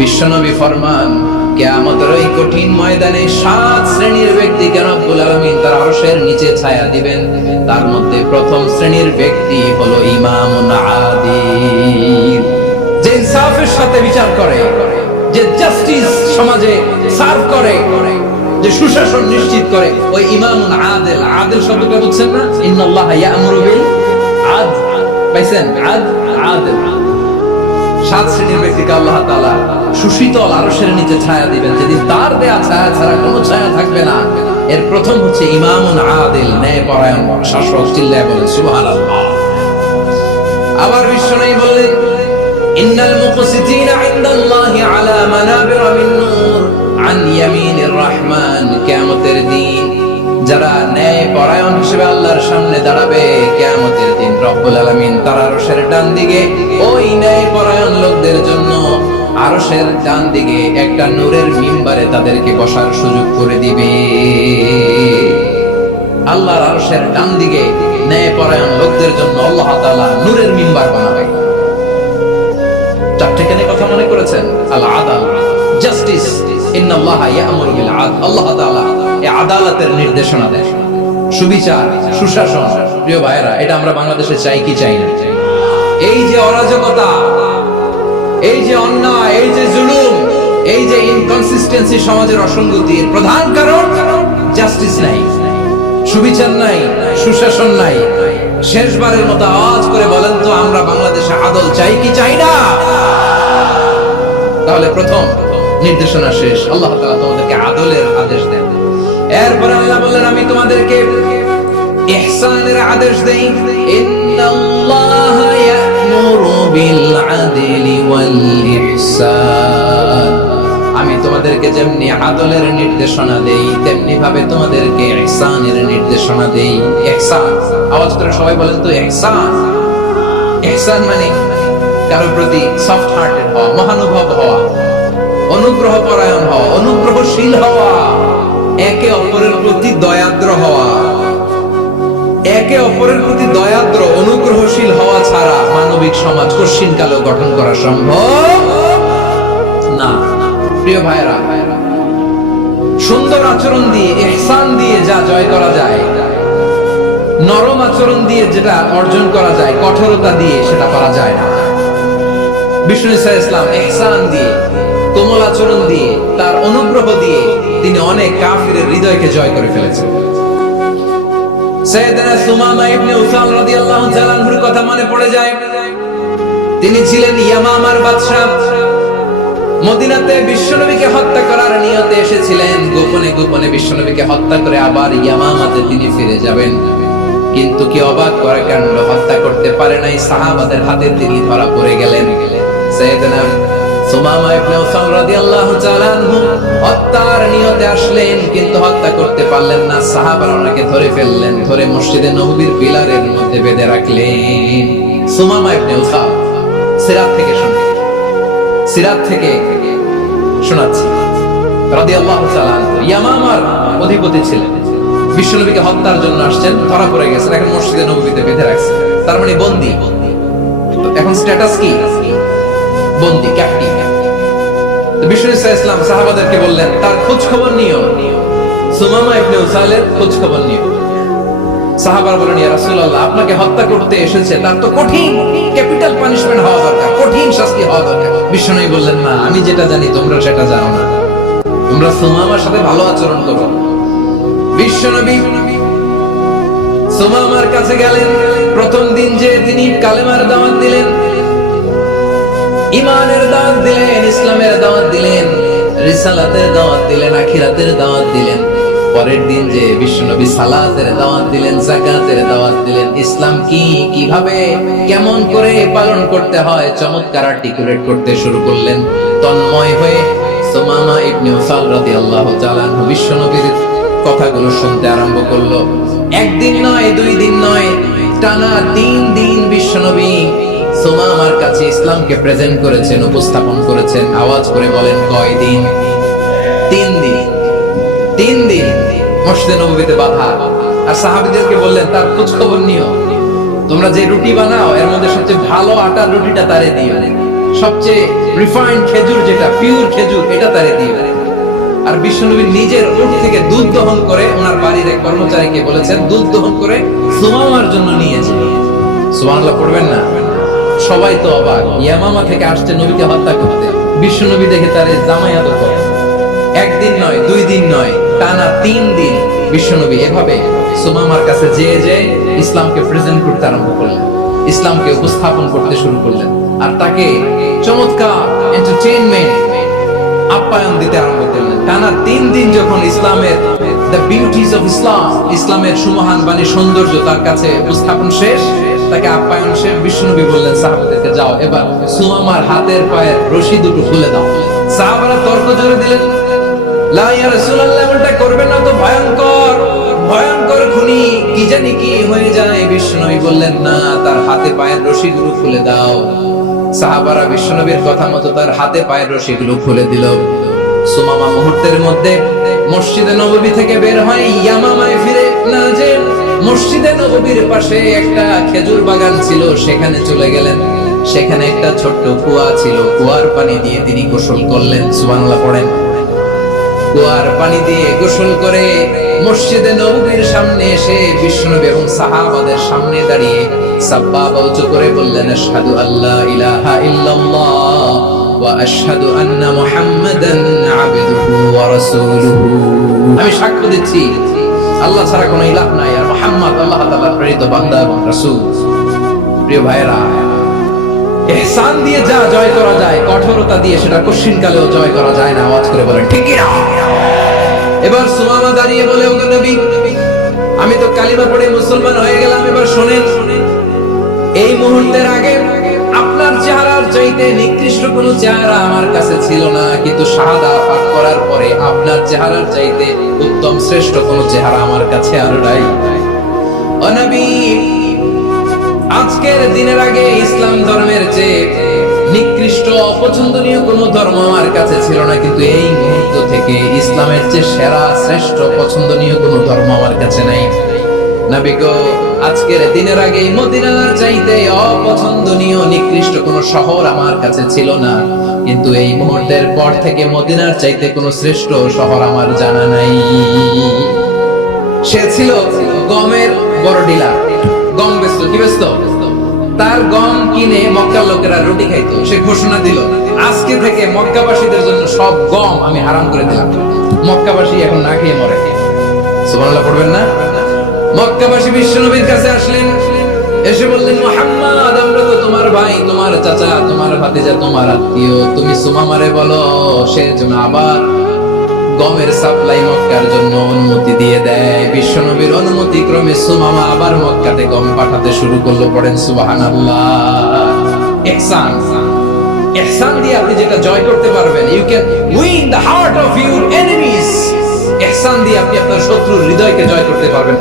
বিশ্বনবী ফরমান, কিয়ামতের ওই কঠিন ময়দানে 7 শ্রেণীর ব্যক্তিকে রব্বুল আলামিন তার আরশের নিচে ছায়া দিবেন। তার মধ্যে প্রথম শ্রেণীর ব্যক্তি হলো ইমামুন আদিল, যে ইনসাফের সাথে বিচার করে, যে জাস্টিস সমাজে সার্ভ করে, যে সুশাসন নিশ্চিত করে, ওই ইমামুন আদিল। আদিল শব্দটা বুঝছেন না? ইন্নাল্লাহা ইয়া'মুরু বিল আদল, পাইছেন? আদিল। 7 শ্রেণীর ব্যক্তিকে আল্লাহ তাআলা সুশীতল আরশের নিচে ছায়া দিবেন, যেদিন তার দেয়া ছায়া ছাড়া কোনো ছায়া থাকবে না। এর প্রথম হচ্ছে ইমামুন আদিল, ন্যায়পরায়ণ শাসক। চিল্লায় বলেন সুবহানাল্লাহ। আবার বিশ্বনবী বললেন, ইন্নাল মুকসিতিনা ইনদাল্লাহি আলা মানাবিরা মিন নূর আন ইয়ামিনির রহমান। কিয়ামতের দিন যারা ন্যায়পরায়ণ হিসেবে আল্লাহর সামনে দাঁড়াবে, কিয়ামতের দিন রব্বুল আলামিন তার আরশের ডান দিকে ওই ন্যায়পরায়ণ লোকদের জন্য আরশের ডান দিকে একটা নূরের মিম্বারে তাদেরকে বসার সুযোগ করে দিবে। আল্লাহর আরশের ডান দিকে ন্যায়পরায়ণ লোকদের জন্য আল্লাহ তাআলা নূরের মিম্বার বানাবে। চারটি কেন কথা মনে করেছেন? আল আদাল, জাস্টিস। ইন্নাল্লাহা ইয়া'মুরু বিল আদল। আল্লাহ তাআলা এই আদালতের নির্দেশনা দেন, সুবিচার, সুশাসন। প্রিয় ভাইরা, এটা আমরা বাংলাদেশে চাই কি চাই না? এই যে অরাজকতা, এই যে অন্যায়, এই যে জুলুম, এই যে ইনকনসিস্টেন্সি, সমাজের অসঙ্গতির প্রধান কারণ জাস্টিস নাই, সুবিচার নাই, সুশাসন নাই। শেষবারের মতো আওয়াজ করে বলেন তো, আমরা বাংলাদেশে আদল চাই কি চাই না? তাহলে প্রথম নির্দেশনা শেষ, আল্লাহ তাআলা তোমাদেরকে আদলের আদেশ দেন। এরপরে আল্লাহ বললেন, আমি তোমাদেরকে ইহসানের আদেশ দেই। ইন্নাল্লাহা ইয়া'মুরু বিল আদলি ওয়াল ইহসান। আমি তোমাদেরকে যেমনি আদলের নির্দেশনা দেই, তেমনি ভাবে তোমাদেরকে ইহসানের নির্দেশনা দেই। ইহসান, আওয়াজ করে সবাই বলেন তো ইহসান। ইহসান মানে কারোর প্রতি সফট হার্টেড হওয়া, মহানুভব হওয়া, অনুগ্রহ পরায়ণ হওয়া, অনুগ্রহশীল হওয়া, একে অপরের প্রতি দয়াদ্র হওয়া। একে অপরের প্রতি দয়াদ্র, অনুগ্রহশীল হওয়া ছাড়া মানবিক সমাজ কশিনকালেও গঠন করা সম্ভব না। প্রিয় ভাইরা, সুন্দর আচরণ দিয়ে, ইহসান দিয়ে যা জয় করা যায়, নরম আচরণ দিয়ে যেটা অর্জন করা যায়, কঠোরতা দিয়ে সেটা করা যায় না। বিষ্ণু ঈসা ইসলাম ইহসান দিয়ে, কোমল আচরণ দিয়ে, তার অনুগ্রহ দিয়ে তিনি অনেক কাফিরের হৃদয়কে জয় করে ফেলেছেন। সাইয়েদনা সুমামা ইবনে উসাল রাদিয়াল্লাহু তাআলা আনহুর কথা মনে পড়ে যায়। তিনি ছিলেন ইয়ামামার বাদশা। মদিনাতে বিশ্বনবীকে হত্যা করার নিয়তে এসেছিলেন। গোপনে গোপনে বিশ্বনবীকে হত্যা করে আবার ইয়ামামাতে তিনি ফিরে যাবেন। কিন্তু কি অবাক করা কাণ্ড, হত্যা করতে পারে নাই, সাহাবাদের হাতে তিনি ধরা পড়ে গেলেন। সাইয়েদনা সুমামা ইবনে উসাল রাদিয়াল্লাহু তাআলা আনহু হত্যার নিয়তে আসলেন, কিন্তু হত্যা করতে পারলেন না। সাহাবারা ওনাকে ধরে ফেললেন, ধরে মসজিদে নববীর পিলারের মধ্যে বেঁধে রাখলেন। সুমামা ইবনে উসাল, সিরাত থেকে শুনে, সিরাত থেকে শোনাচ্ছি, রাদিয়াল্লাহু তাআলা আনহু ইয়ামামার অধিপতি ছিলেন। বিশ্বনবীকে হত্যার জন্য আসছেন, ধরা পড়ে গেছেন, এখন মসজিদে নববীতে বেঁধে রাখছেন। তার মানে বন্দী। এখন স্ট্যাটাস কি? বন্দী, ক্যাপ্টিভ। বিষ্ণু ঈসা ইসলাম সাহাবাদেরকে বললেন, তার খোঁজ খবর নিও, সুমামা ইবনে উসালের খোঁজ খবর নিও। সাহাবারা বলেন, ইয়া রাসূলুল্লাহ, আপনাকে হত্যা করতে এসেছে, তার তো কঠিন ক্যাপিটাল পানিশমেন্ট হওয়া দরকার, কঠিন শাস্তি হওয়া দরকার। বিশ্বনবী বললেন, না, আমি যেটা জানি তোমরা সেটা জানো না, তোমরা সুমামার সাথে ভালো আচরণ করো। বিশ্বনবী সুমামার কাছে গেলেন। প্রথম দিন যে তিনি কালেমার দাওয়াত দিলেন, ইমানের দাওয়াত দিলেন, ইসলামের দাওয়াত দিলেন, রিসালাতের দাওয়াত দিলেন, আখিরাতের দাওয়াত দিলেন। পরের দিন যে বিশ্বনবী সালাতের দাওয়াত দিলেন, যাকাতের দাওয়াত দিলেন, ইসলাম কি, কিভাবে, কেমন করে পালন করতে হয়, চমৎকার আর্টিকুলেট করতে শুরু করলেন। তন্ময় হয়ে সুমামা ইবনে উসাল রাদিয়াল্লাহু তাআলা আনহু বিশ্বনবীর কথাগুলো শুনতে আরম্ভ করলো। একদিন নয়, 2 দিন নয়, টানা 3 দিন বিশ্বনবী সুমামার কাছে ইসলামকে প্রেজেন্ট করেছেন, উপস্থাপন করেছেন। আওয়াজ করে বলেন, কয় দিন? 3 দিন। 3 দিন মসজিদে নববীতে বাঁধা। আর সাহাবীদেরকে বললেন, তার খোঁজ খবর নিও, তোমরা যে রুটি বানাও এর মধ্যে সবচেয়ে ভালো আটার রুটিটা তারে দিও, সবচেয়ে রিফাইন্ড খেজুর, যেটা পিওর খেজুর, এটা তারে দিবে। আর বিশ্বনবী নিজের উট থেকে দুধ দহন করে ওনার বাড়ির এক কর্মচারীকে বলেছেন দুধ দহন করে সুমামার জন্য নিয়েছে। সুবহানাল্লাহ পড়বেন না? সবাই তো অবাক, ইয়ামামা থেকে আসছে নবীকে হত্যা করতে, বিশ্বনবী দেখে তারে জামায়াত করে। একদিন নয়, 2 দিন নয়, টানা 3 দিন বিশ্বনবী এভাবে সুমামার কাছে যেয়ে যেয়ে ইসলামকে প্রেজেন্ট করতে আরম্ভ করলেন, ইসলামকে উপস্থাপন করতে শুরু করলেন, আর তাকে চমৎকার এন্টারটেইনমেন্ট আপ্যায়ন দিতে আরম্ভ করলেন। টানা 3 দিন যখন ইসলামের দ্য বিউটিজ অফ ইসলাম, ইসলামের সুমহান বাণী সৌন্দর্য তার কাছে উপস্থাপন শেষ, তাকে আপ্যায়ন শেষ, বিশ্বনবী বললেন সাহাবাদেরকে, যাও এবার সুমামার হাতের পায়ের রশি দুটো খুলে দাও। সাহাবারা তর্ক জোরে দিলেন, লা ইয়া রাসূলুল্লাহ, এমনটা করবেন না, তো ভয়ঙ্কর ভয়ঙ্কর খুনি, কি জানি কি হয়ে যায়। বিশ্বনবী বললেন, না, তার হাতে পায়ের রশিগুলো খুলে দাও। সাহাবারা বিশ্বনবীর কথা মতো তার হাতে পায়ের রশিগুলো খুলে দিল। সুমামা মুহূর্তের মধ্যে মসজিদে নববী থেকে বের হয়, ইয়ামামায় ফিরে না যে মসজিদে নববীর পাশে একটা খেজুর বাগান ছিল, সেখানে চলে গেলেন। সেখানে একটা ছোট্ট কুয়া ছিল, কুয়ার পানি দিয়ে তিনি গোসল করলেন। সুবহানাল্লাহ পড়েন। কুয়ার পানি দিয়ে গোসল করে মসজিদে নববীর সামনে এসে বিশ্বনবী এবং সাহাবাদের সামনে দাঁড়িয়ে সাব্বাবা উঁচু করে বললেন, আশহাদু আল্লা ইলাহা ইল্লাল্লাহ ওয়া আশহাদু আন্না মুহাম্মাদান আবদুহু ওয়া রাসূলুহু। আমি সাক্ষ্য দিচ্ছি আল্লাহ ছাড়া কোনো ইলাহ নাই, আর মুহাম্মদ আল্লাহ তাআলার প্রেরিত বান্দা এবং রাসূল। প্রিয় ভাইরা, ইহসান দিয়ে যা জয় করা যায়, কঠোরতা দিয়ে সেটা কঠিনকালেও জয় করা যায় না। আওয়াজ করে বলেন ঠিক কি না? এবার সুমামা দাঁড়িয়ে বলে, ওগো নবী, আমি তো কালিমা পড়ে মুসলমান হয়ে গেলাম, এবার শুনেন, এই মুহূর্তের আগে আপনার চেহারার চাইতে নিকৃষ্ট কোনো চেহারা আমার কাছে ছিল না, কিন্তু শাহাদাত পাঠ করার পরে আপনার চেহারার চাইতে উত্তম শ্রেষ্ঠ কোনো চেহারা আমার কাছে আর নাই। ও নবী, আজকের দিনের আগে ইসলাম ধর্মের চেয়ে নিকৃষ্ট অপছন্দনীয় কোন ধর্ম আমার কাছে ছিল না, কিন্তু এই মুহূর্ত থেকে ইসলামের চেয়ে সেরা শ্রেষ্ঠ পছন্দনীয় কোন ধর্ম আমার কাছে নাই। নবী গো, আজকের দিনের আগে মদিনার চাইতে অপছন্দনীয় নিকৃষ্ট কোন শহর আমার কাছে ছিল না, কিন্তু এই মুহূর্তের পর থেকে মদিনার চাইতে কোন শ্রেষ্ঠ শহর আমার জানা নাই। সে ছিল গমের বড় ডিলার, গম বেচতো। কি বেচতো? তার গম কিনে মক্কার লোকেরা রুটি খাইতো। সে ঘোষণা দিল, আজকে থেকে মক্কাবাসীদের জন্য সব গম আমি হারাম করে দিলাম, মক্কাবাসী এখন না খেয়ে মরে। সুবহানাল্লাহ পড়বেন না? মক্কাবাসী বিশ্বনবীর কাছে আসলেন, এসে বললেন, মুহাম্মদ, আমরা তো তোমার ভাই, তোমার চাচা, তোমার ভাতিজা, তোমার আত্মীয়, তুমি সুমামারে বলো সে যেন আবার গমের সাপ্লাই মক্কার জন্য অনুমতি দিয়ে দেয়। বিশ্বনবীর অনুমতি ক্রমে সুমামা আবার মক্কাতে গম পাঠাতে শুরু করলো। পড়েন সুবহানাল্লাহ। ইহসান, ইহসান দিয়ে আপনি যেটা জয় করতে পারবেন, you can win the heart of your enemies. ইহসান দিয়ে আপনি আপনার শত্রুর হৃদয়কে জয় করতে পারবেন।